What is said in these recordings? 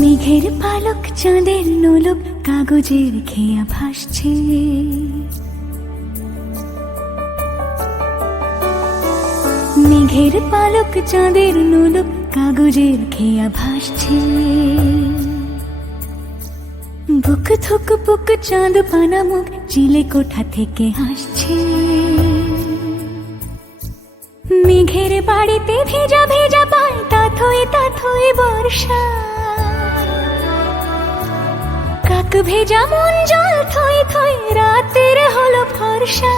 মেঘের পালক চাঁদের নোলক কাগজের খেয়া ভাসছে, মেঘের পালক চাঁদের নোলক কাগজের খেয়া ভাসছে। বুক থুক বুক চাঁদ পানা মুখ চিলে কোঠা থেকে হাসছে। মেঘের বাড়িতে ভেজা ভেজা পায় তাথই বর্ষা। কাক ভেজা মন জল থই থই রাতের হলো ফর্সা।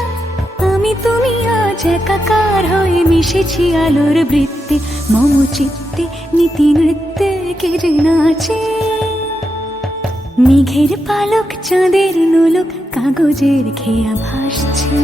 আমি তুমি আজ একাকার হয়ে মিশেছি আলোর বৃত্তে, মম চিত্তে নীতি নৃত্যে কে যে নাচে। মেঘের পালক চাঁদের নোলক কাগজের খেয়া ভাসছে।